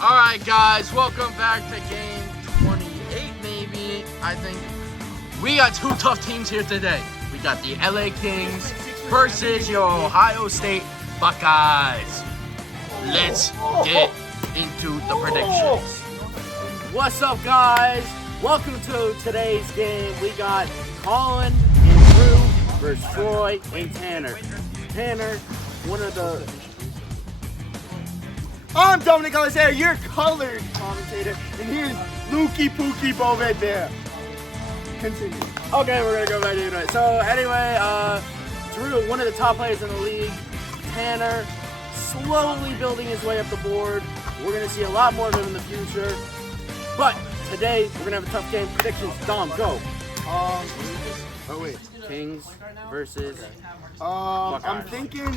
Alright guys, welcome back to game 28 maybe. I think we got two tough teams here today. We got the LA Kings versus your Ohio State Buckeyes. Let's get into the predictions. What's up guys? Welcome to today's game. We got Colin and Drew versus Troy and Tanner. Tanner, one of the... I'm Dominic Alizar, your colored commentator, and here's Lukey Pookie Bovet there. Continue. Okay, we're gonna go back into it. So anyway, Drew, one of the top players in the league. Tanner, slowly building his way up the board. We're gonna see a lot more of him in the future. But today, we're gonna have a tough game. Predictions, Dom, go. Kings versus I'm Buckeyes. thinking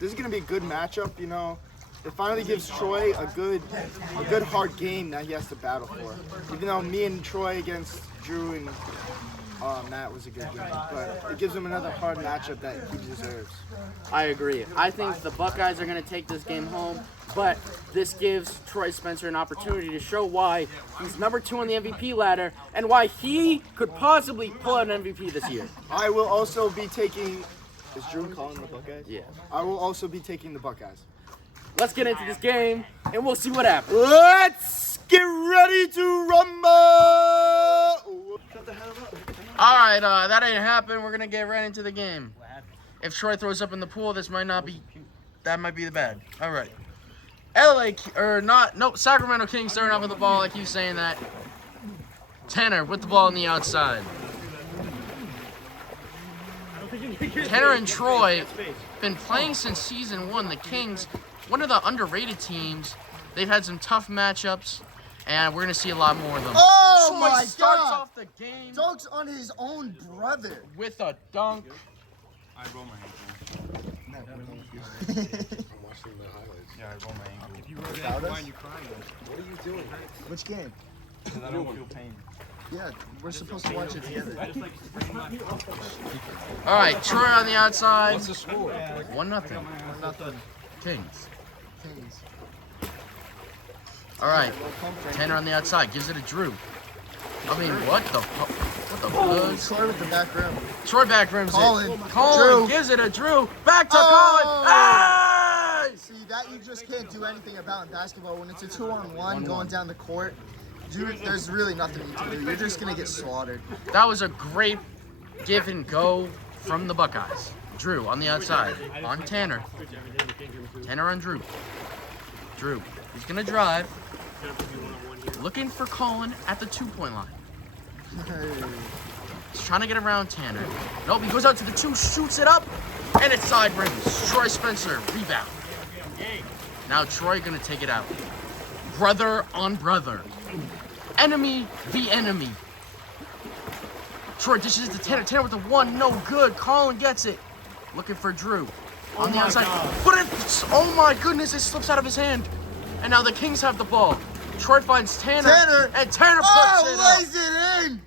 this is gonna be a good matchup. You know, it finally gives Troy a good hard game that he has to battle for. Even though me and Troy against Drew and Matt was a good game, but it gives him another hard matchup that he deserves. I agree. I think the Buckeyes are going to take this game home, but this gives Troy Spencer an opportunity to show why he's number 2 on the MVP ladder and why he could possibly pull out an MVP this year. I will also be taking. Is Drew calling the Buckeyes? Yeah. I will also be taking the Buckeyes. Let's get into this game, and we'll see what happens. Let's get ready to rumble! Shut the hell up. All right, that ain't happened. We're going to get right into the game. If Troy throws up in the pool, this might not be, that might be the bad. All right. Sacramento Kings starting off with the ball. I keep saying that. Tanner with the ball on the outside. Tanner and Troy been playing since season 1. The Kings, one of the underrated teams. They've had some tough matchups, and we're going to see a lot more of them. Oh Troy my starts God! off the game Dunks on his own brother. with a dunk. I roll my ankle. I'm watching the highlights. Yeah, I roll my ankle. If you roll Without that, us? why are you crying? What are you doing? Which game? Because I don't feel pain. Yeah, we're supposed to watch it together. All right, Troy on the outside. What's the score? 1-0. Nothing. Kings. Kings. All right, Tanner on the outside gives it to Drew. I mean, what the buzz? Troy with the back rim. Troy back rims Colin. it. Colin Drew. gives it to Drew. Back to Oh. Colin. Ah! See, that you just can't do anything about in basketball. When it's a 2-on-1 going down the court, there's really nothing you can do. You're just going to get slaughtered. That was a great give and go from the Buckeyes. Drew on the outside on Tanner. Tanner on Drew. Drew, he's going to drive. Looking for Colin at the 2-point line. He's trying to get around Tanner. Nope, he goes out to the 2, shoots it up, and it's side rims. Troy Spencer, rebound. Now Troy gonna take it out. Brother on brother. Enemy v enemy. Troy dishes it to Tanner. Tanner with the 1, no good. Colin gets it. Looking for Drew. On the outside. But oh my goodness, it slips out of his hand. And now the Kings have the ball. Troy finds Tanner. And Tanner puts it up. lays it in!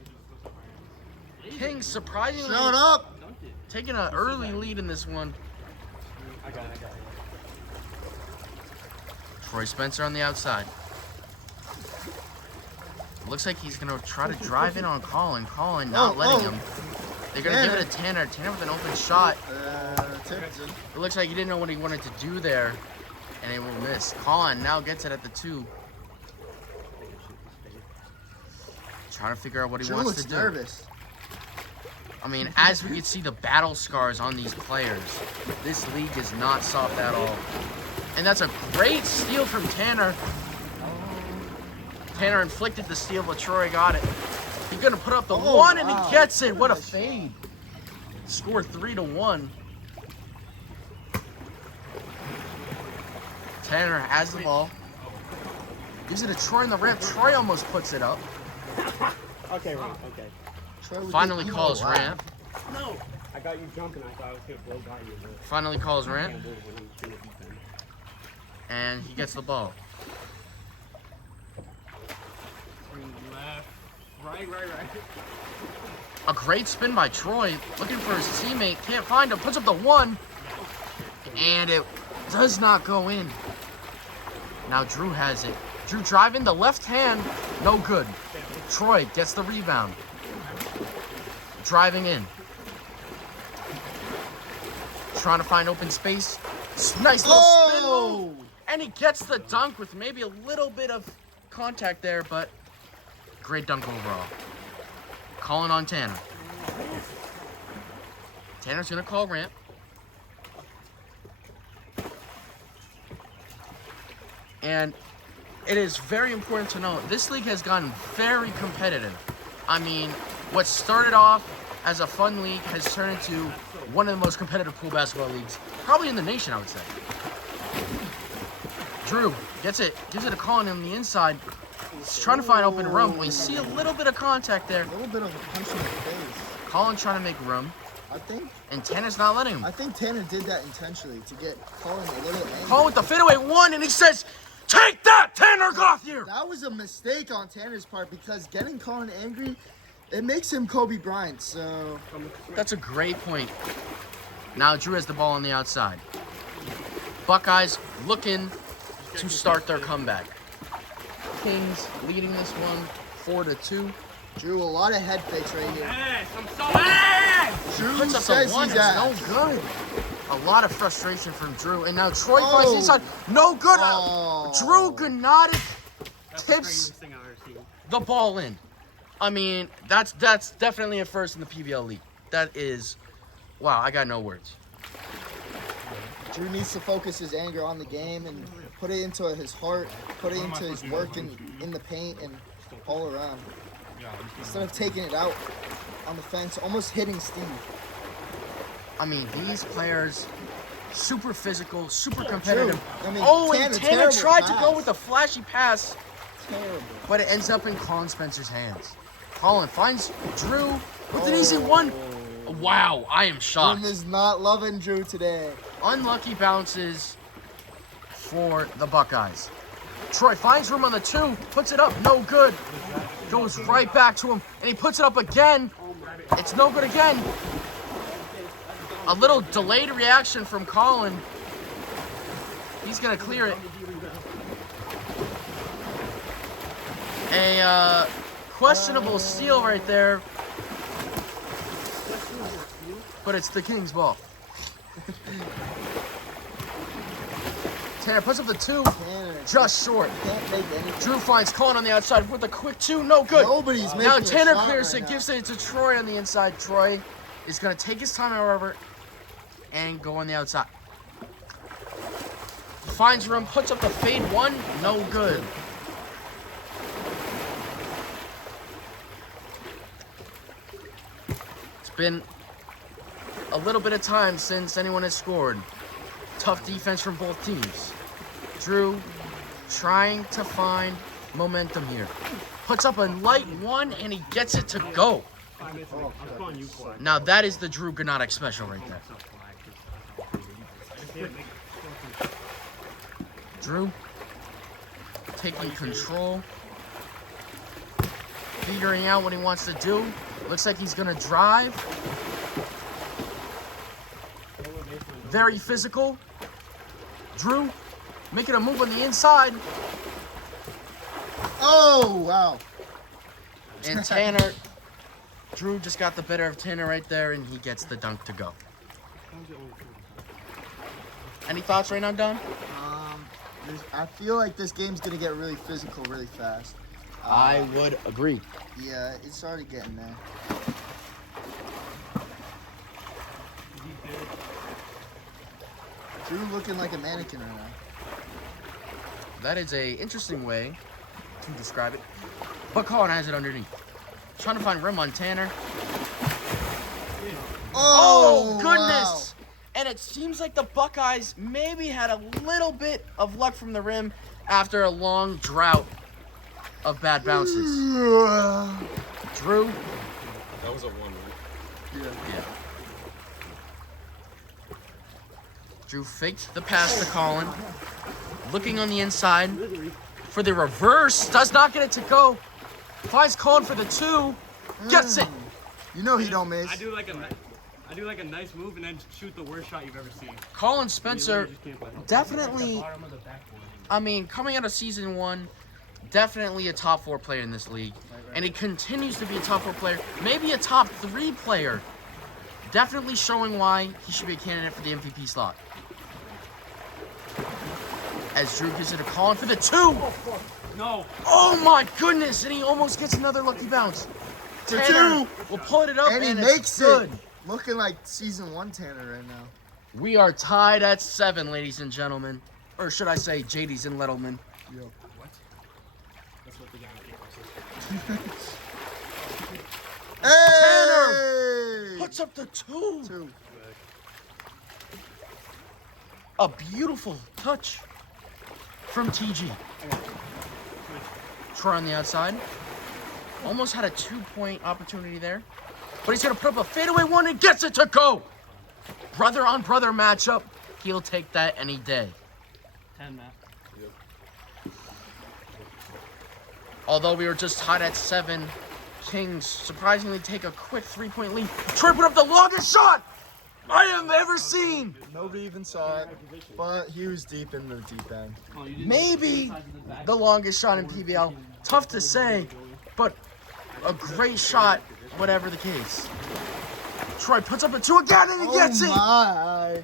Kings surprisingly Shut up! taking an early lead in this one. Troy Spencer on the outside. Looks like he's going to try to drive in on Colin. Colin not letting him. They're going to give it to Tanner. Tanner with an open shot. It looks like he didn't know what he wanted to do there. And he will miss. Colin now gets it at the 2. Trying to figure out what he wants to do. Nervous. I mean, as we can see the battle scars on these players, this league is not soft at all. And that's a great steal from Tanner. Tanner inflicted the steal, but Troy got it. He's gonna put up the 1 and he gets it. What a fade. Score 3-1. Tanner has the ball. Gives it to Troy in the ramp. Troy almost puts it up. Okay, right, okay. Finally calls ramp. No! I got you drunk and I thought I was going to blow by you. But Finally calls I ramp. can't move when I'm trying to beat them. And he gets the ball. Left. Right. A great spin by Troy. Looking for his teammate. Can't find him. Puts up the 1. And it does not go in. Now Drew has it. Drew driving the left hand, no good. Troy gets the rebound. Driving in. Trying to find open space. Nice little spin move. And he gets the dunk with maybe a little bit of contact there, but great dunk overall. Calling on Tanner. Tanner's gonna call ramp. And it is very important to note, this league has gotten very competitive. I mean, what started off as a fun league has turned into one of the most competitive pool basketball leagues, probably in the nation, I would say. Drew gets it, gives it a Colin on the inside. He's trying to find open room. We see a little bit of contact there. A little bit of a punch in the face. Colin trying to make room. I think. And Tanner's not letting him. I think Tanner did that intentionally to get Colin a little angry. Colin with the fadeaway one, and he says, "Take that, Tanner Gauthier!" That was a mistake on Tanner's part because getting Colin angry, it makes him Kobe Bryant. So that's a great point. Now Drew has the ball on the outside. Buckeyes looking to start their comeback. Kings leading this one 4-2. Drew, a lot of head fakes right here. Yes, I'm so mad! Drew Puts up says the one, he's it's ass. no good. A lot of frustration from Drew, and now Troy finds the inside. No good. Oh. Drew Gnotic That's the tips craziest thing I've ever seen. the ball in. I mean, that's definitely a first in the PBL league. That is, wow, I got no words. Drew needs to focus his anger on the game and put it into his heart, put it into his work in the paint and all around. Instead of taking it out on the fence, almost hitting Steve. I mean, these players, super physical, super competitive. I mean, And Tanner terrible tried to pass. go with a flashy pass, Terrible. but it ends up in Colin Spencer's hands. Colin finds Drew with an easy one. Wow, I am shocked. Jim is not loving Drew today. Unlucky bounces for the Buckeyes. Troy finds room on the two, puts it up, no good. Goes right back to him, and he puts it up again. It's no good again. A little delayed reaction from Colin. He's gonna clear it. A questionable steal right there. But it's the Kings' ball. Tanner puts up the two, Tanner just short. can't make any. Drew finds Colin on the outside with a quick two, no good. Nobody's making Now a Tanner shot clears right it, now. gives it to Troy on the inside. Troy is going to take his time, however, and go on the outside. Finds room, puts up the fade one, no good. It's been a little bit of time since anyone has scored. Tough defense from both teams. Drew trying to find momentum here. Puts up a light one and he gets it to go. I'm calling you for it. Now that is the Drew Gnotic special right there. Drew taking control. Figuring out what he wants to do. Looks like he's gonna drive. Very physical. Drew making a move on the inside. Oh, wow. And Tanner, Drew just got the better of Tanner right there, and he gets the dunk to go. Any thoughts right now, Don? I feel like this game's going to get really physical really fast. I would agree. Yeah, it's already getting there. Drew looking like a mannequin right now. That is a interesting way to describe it. But Colin has it underneath. Trying to find rim on Tanner. Oh, goodness! Wow. And it seems like the Buckeyes maybe had a little bit of luck from the rim after a long drought of bad bounces. Drew. That was a one, right? Yeah. Drew faked the pass to Colin. Looking on the inside for the reverse. Does not get it to go. Finds Colin for the two. Gets it. You know he don't miss. I do like a nice move and then shoot the worst shot you've ever seen. Colin Spencer You just can't play. definitely, I mean, coming out of season one, Definitely a top 4 player in this league. And he continues to be a top 4 player, maybe a top 3 player. Definitely showing why he should be a candidate for the MVP slot. As Drew gives it a Colin for the 2. No. Oh my goodness, and he almost gets another lucky bounce. For Tanner 2. will pull it up And he it's makes good. it. Looking like season 1 Tanner right now. We are tied at 7, ladies and gentlemen. Or should I say, JD's and Littleman. Yo. That's what the guy Hey! Puts up the 2. 2. A beautiful touch from TG. Troy on the outside. Almost had a 2-point opportunity there. But he's going to put up a fadeaway 1 and gets it to go. Brother on brother matchup. He'll take that any day. 10, man. Although we were just tied at 7, Kings surprisingly take a quick 3-point lead. Troy put up the longest shot I have ever seen. Nobody even saw it, but he was deep in the deep end. Maybe the longest shot in PBL. Tough to say, but a great shot, whatever the case. Troy puts up a 2 again and he gets it. My.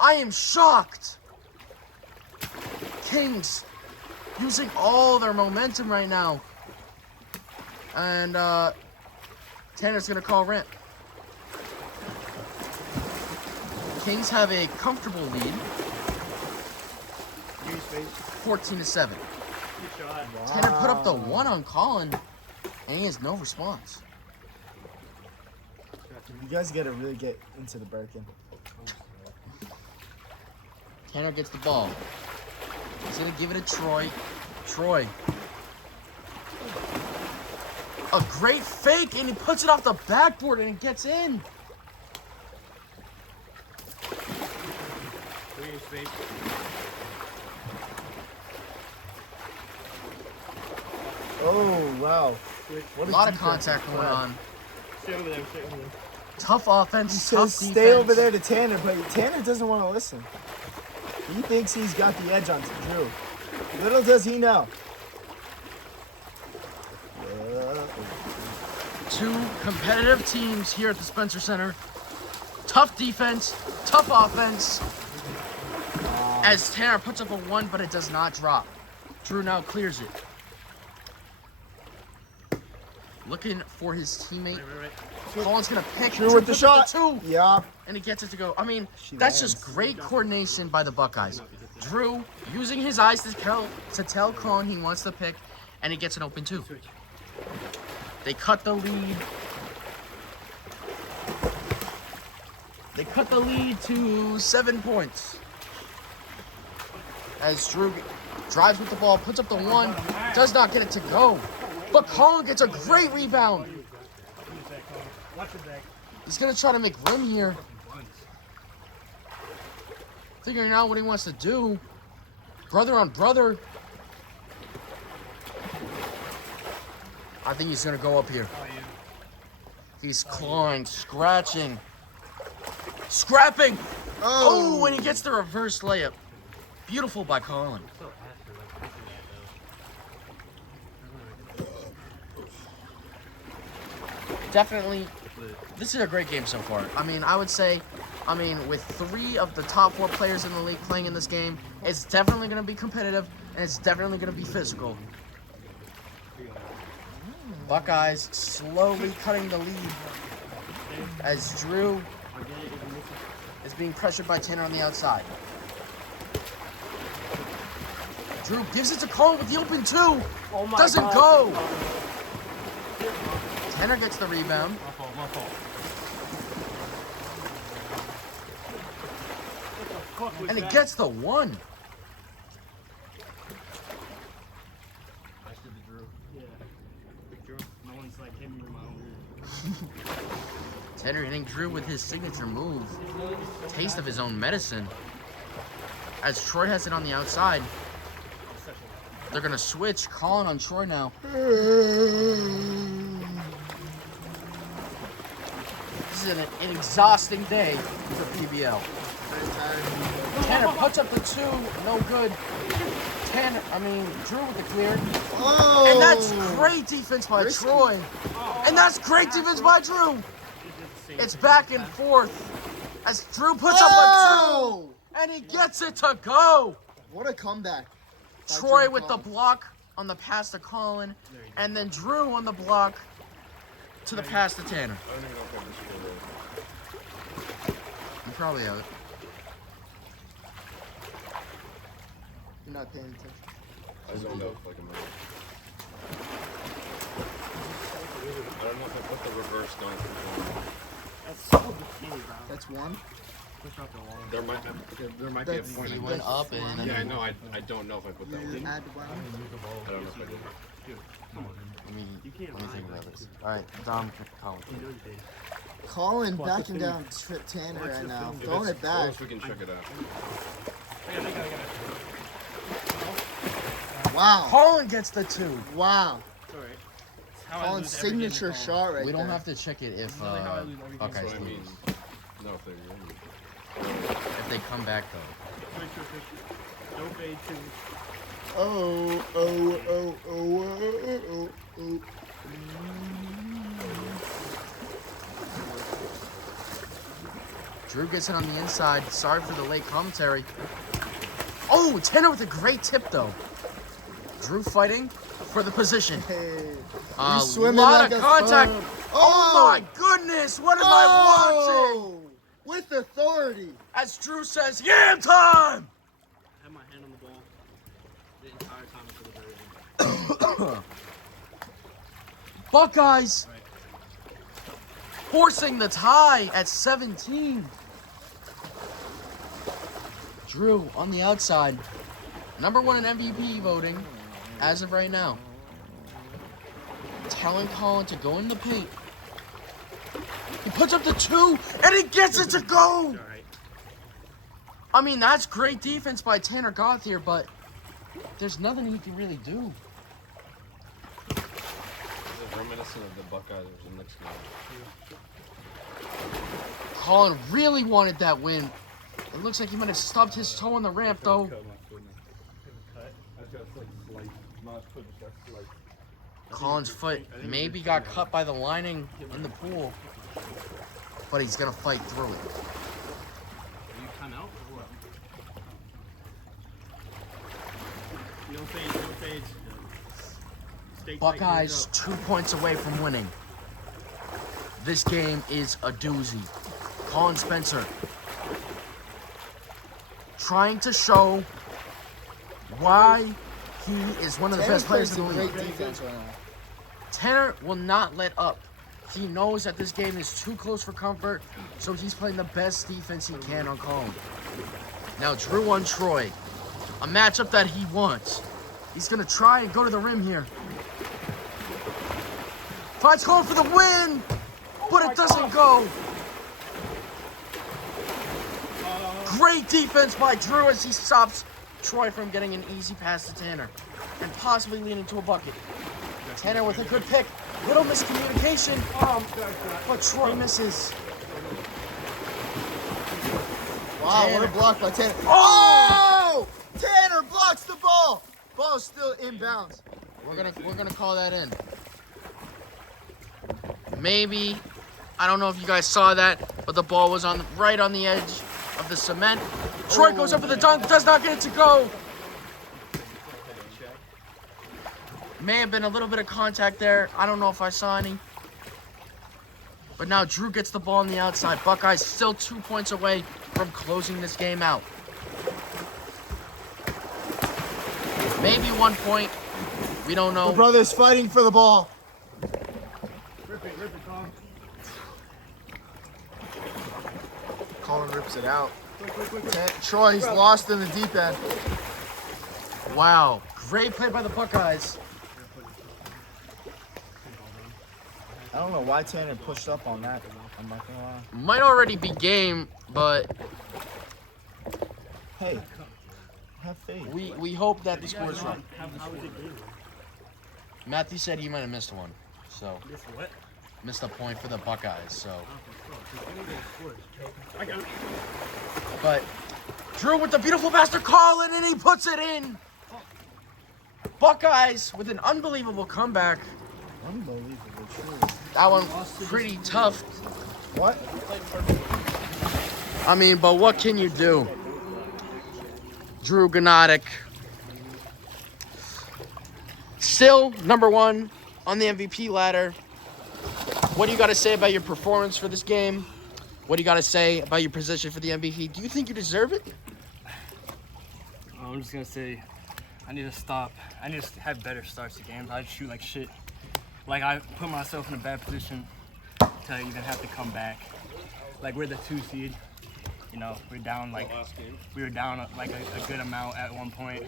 I am shocked. Kings using all their momentum right now. And Tanner's going to call rent. Kings have a comfortable lead. 14-7. Tanner put up the 1 on Colin, and he has no response. You guys gotta really get into the Birkin. Tanner gets the ball. He's going to give it to Troy. Troy. A great fake, and he puts it off the backboard, and it gets in. Oh, wow. What A lot of defensive contact going play. on. Stay over there, stay over there. Tough offense, He tough says defense. stay over there to Tanner, but Tanner doesn't want to listen. He thinks he's got the edge on Drew. Little does he know. Two competitive teams here at the Spencer Center. Tough defense, tough offense. As Tanner puts up a 1, but it does not drop. Drew now clears it. Looking for his teammate. Colin's gonna pick. Drew with the puts up shot. 2, Yeah. and he gets it to go. I mean, She that's lands. just great coordination by the Buckeyes. Drew using his eyes to tell Colin he wants the pick, and he gets an open 2. They cut the lead. They cut the lead to 7 points. As Drew drives with the ball, puts up the 1, does not get it to go. But Colin gets a great rebound. Watch your back. He's going to try to make room here. Figuring out what he wants to do. Brother on brother. I think he's going to go up here. He's clawing, scratching, scrapping. Oh, and he gets the reverse layup. Beautiful by Colin. Definitely, this is a great game so far. I mean, I would say, with 3 of the top 4 players in the league playing in this game, it's definitely going to be competitive, and it's definitely going to be physical. Buckeyes slowly cutting the lead as Drew is being pressured by Tanner on the outside. Drew gives it to Colin with the open 2. Oh my Doesn't God. go. Tanner gets the rebound. My fault. And he gets the 1. Yeah. Big Drew. No one's like hitting me with my own weird. Tanner hitting Drew with his signature move. Taste of his own medicine. As Troy has it on the outside. They're going to switch. Colin on Troy now. This is an exhausting day for PBL. Tanner puts up the 2. No good. Drew with the clear. Oh! And that's great defense by Risky. Troy. And that's great defense by Drew. It's back and forth as Drew puts up a 2. And he gets it to go. What a comeback. by Troy Drew with the Colin. block on the pass to Colin. And then Drew on the block to the pass to Tanner. I don't even know if I can score there. You probably have it. You're not paying attention. I zoned out for like a minute. I don't know if I put the reverse dunk. That's so bikini, bro. That's one. Push out the wall. There might be a That's- point. He I went did. up and Yeah, I know. I don't know if I put that You one. had one. I don't know if I did. let me think lie about about this. All right, Dom, Colin. You know you did. Colin backing down Tanner right now. Throwing it back. Close, we can check it out. Wow. Colin gets the 2. Wow. It's alright. How I Colin's lose every game to signature Colin. shot right We don't there. have to check it if Literally how I lose every game. Buckeyes That's what I mean. lose. No, if they win. If they come back though. Switch, switch, switch. No fade, 2. Oh. Drew gets it on the inside. Sorry for the late commentary. Oh, Tanner with a great tip though. Drew fighting for the position. Hey. A You swimming lot like of a contact. sperm. Oh my goodness, what am I watching? With authority. As Drew says, yeah, time! I had my hand on the ball the entire time until the very end. Buckeyes forcing the tie at 17. Drew on the outside. Number 1 in MVP voting as of right now. Telling Colin to go in the paint. He puts up the 2 and he gets it to go. Alright. I mean, that's great defense by Tanner Gauthier, but there's nothing he can really do. This is reminiscent of the Buckeyes in the next game. Colin really wanted that win. It looks like he might have stubbed his toe on the ramp, though. Colin's foot maybe got cut by the lining in the pool, but he's going to fight through it. Are you time out or what? No fades, no fades. Stay tight, Buckeyes hands 2 points away from winning. This game is a doozy. Colin Spencer trying to show why he is one of the Tanner's best players in playing the some league. great defense right now. Tanner will not let up. He knows that this game is too close for comfort, so he's playing the best defense he can on Colin. Now Drew on Troy, a matchup that he wants. He's gonna try and go to the rim here. Finds Colin for the win, but it doesn't go. Great defense by Drew as he stops Troy from getting an easy pass to Tanner and possibly leading to a bucket. Tanner with a good pick. Little miscommunication, but Troy misses. Wow, what a block by Tanner. Oh! Tanner blocks the ball. Ball's still inbounds. We're gonna call that in. Maybe, I don't know if you guys saw that, but the ball was right on the edge of the cement. Troy goes up for the dunk, does not get it to go. May have been a little bit of contact there. I don't know if I saw any. But now Drew gets the ball on the outside. Buckeyes still 2 points away from closing this game out. Maybe 1 point. We don't know. The brothers fighting for the ball. Rip it, Colin. Colin rips it out. Troy's lost in the deep end. Wow. Great play by the Buckeyes. I don't know why Tanner pushed up on that. I'm not gonna lie. Might already be game, but Hey, have faith. we hope that the score is right. How was it game? Matthew said he might have missed one. So, This what? missed a point for the Buckeyes. So, I got it. but Drew with the beautiful pass to Colin, and he puts it in. Buckeyes with an unbelievable comeback. Unbelievable, true. That one pretty tough. What? I mean, but what can you do? Drew Gnotic. Still number one on the MVP ladder. What do you got to say about your performance for this game? What do you got to say about your position for the MVP? Do you think you deserve it? I'm just gonna say, I need to stop. I need to have better starts to games. I shoot like shit. Like I put myself in a bad position to even have to come back. Like we're the 2 seed. You know, we're down like we were down like a good amount at one point.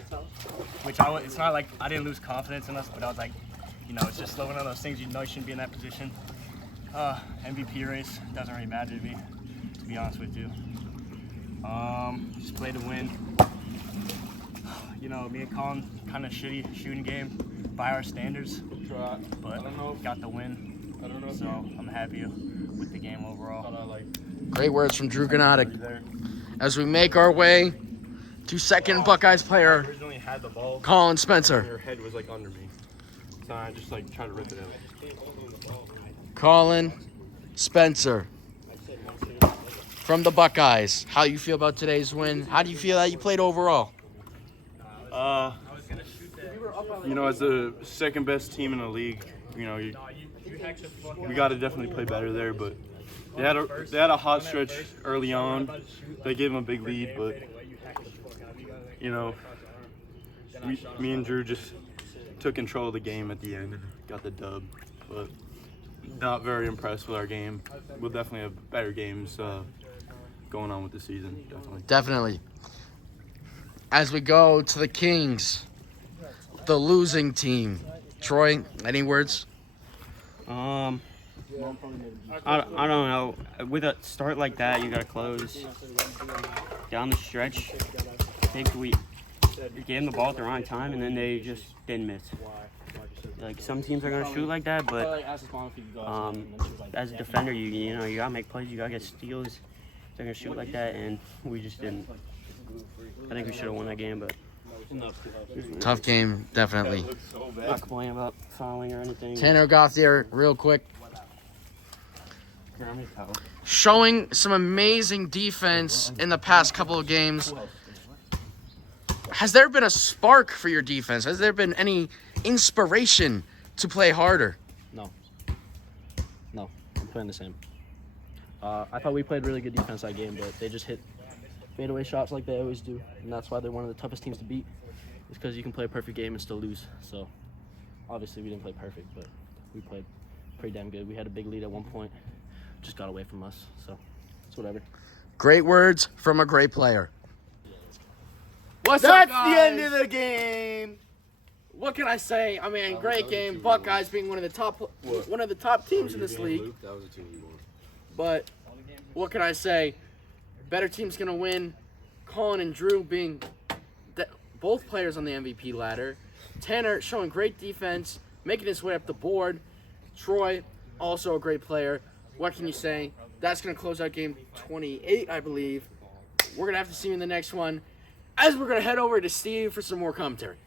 Which it's not like I didn't lose confidence in us, but I was like, you know, it's just one of those things you know you shouldn't be in that position. MVP race doesn't really matter to me, to be honest with you. Just play to win. You know, me and Colin kind of shitty shooting game by our standards, but got the win. So I'm happy with the game overall. Great words from Drew Gnotic. As we make our way to second Buckeyes player, Originally had the ball. Colin Spencer. Your head was like under me. So I just like tried to rip it out. Colin Spencer from the Buckeyes. How you feel about today's win? How do you feel that you played overall? You know, as the second best team in the league, you know, we got to definitely play better there. But they had a hot stretch early on. They gave them a big lead, but you know, me and Drew just took control of the game at the end and got the dub. But not very impressed with our game. We'll definitely have better games going on with the season. Definitely. As we go to the Kings, the losing team. Troy, any words? I don't know. With a start like that, you gotta close down the stretch. I think we gave them the ball at the wrong time, and then they just didn't miss. Like some teams are gonna shoot like that, but as a defender, you know you gotta make plays. You gotta get steals. They're gonna shoot like that, and we just didn't. I think we should have won that game, but Tough game, definitely. not complaining about fouling or anything. Tanner Gauthier, real quick. Showing some amazing defense in the past couple of games. Has there been a spark for your defense? Has there been any inspiration to play harder? No, I'm playing the same. I thought we played really good defense that game, but they just hit fadeaway shots like they always do, and that's why they're one of the toughest teams to beat. It's because you can play a perfect game and still lose. So obviously we didn't play perfect, but we played pretty damn good. We had a big lead at one point, just got away from us. So it's whatever. Great words from a great player. What's That's up, guys? the end of the game. What can I say? I mean, great game. Buckeyes being one of the top teams in this league. That was a team you won. But what can I say? Better team's gonna win. Colin and Drew being both players on the MVP ladder. Tanner showing great defense, making his way up the board. Troy, also a great player. What can you say? That's gonna close out game 28, I believe. We're gonna have to see you in the next one, as we're gonna head over to Steve for some more commentary.